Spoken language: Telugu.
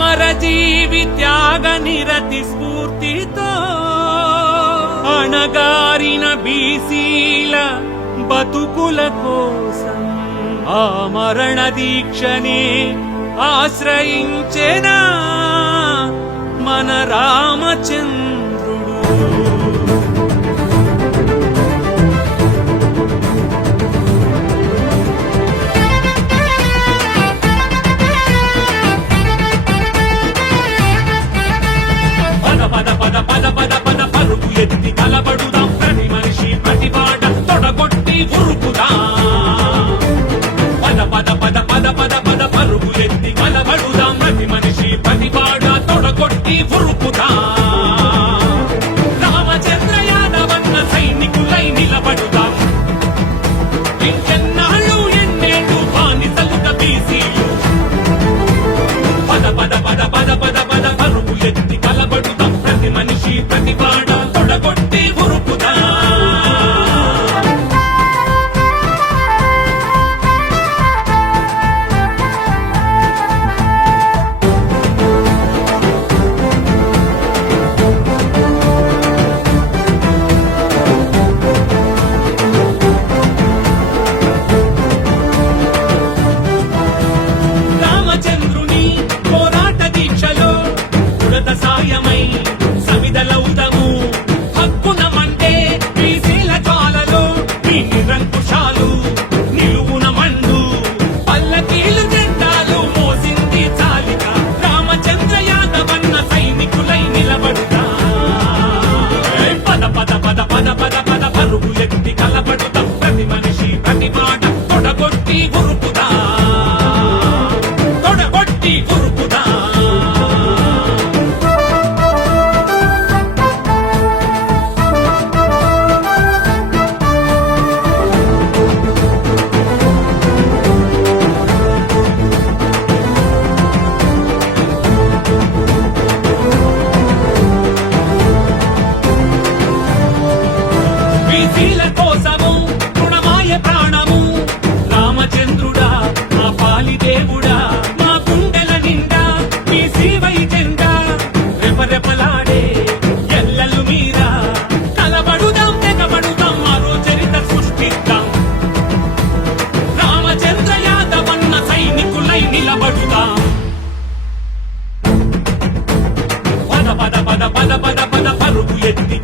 అమరజీవి త్యాగ నిరతి స్ఫూర్తితో అణగారిన బీసీల బతుకుల కోసం ఆ మరణ దీక్షనే ఆశ్రయించెనా మన రామచంద్రుడు. పద పద పద పద పద పద పరుగు ఎత్తి కలబడుదాం, ప్రతి మనిషి ప్రతి పాట తొడగొట్టి ఉరుకుదాం. పద పద పద పద పద పద పరుగు ఎత్తి కలబడుదాం, ప్రతి మనిషి ప్రతి పాట తొడగొట్టి ఉరుకుదాం. రామచంద్ర యాదవన్న సైనికులై నిలబడుదాం. ఇంకెన్నాళ్ళు ఎన్నేళ్ళు బానిసలుగ బీసీలు. పద పద పద పద పద పద పరుగు ఎత్తి కలబడుదాం, ప్రతి మనిషి ప్రతి పాట తొడగొట్టి ఉరుకుదాం. రామచంద్రుని పోరాట దీక్షలో ఉడత సాయమై సమిదలౌదము. హక్కునమంటే బీసీల జ్వాలలో ఈ నిరంకుశాలు నిలువున మండు. పల్లకీలు జెండాలు మోసింది చాలిక, రామచంద్ర యాదవన్న సైనికులై నిలబడుతా. పద పద పద పద పద పద పరుగు ఎత్తి కలబడుతాం, ప్రతి మనిషి ప్రతి మాట తొడగొట్టి ఉరుకుదా, తొడగొట్టి ఉరుకుదా. బీసీల కోసము రుణమాయ ప్రాణము. రామచంద్రుడా మా పాలి దేవుడా, మా గుండెల నిండా బీసీవై జెండా రెపరెపలాడే ఎల్లలు మీరా. కలబడుదాం తెగబడుదాం, మరో చరిత సృష్టిద్దాం. రామచంద్ర యాదవన్న సైనికులై నిలబడుదాం. పద పద పద పద పద పద పరుగు ఎత్తి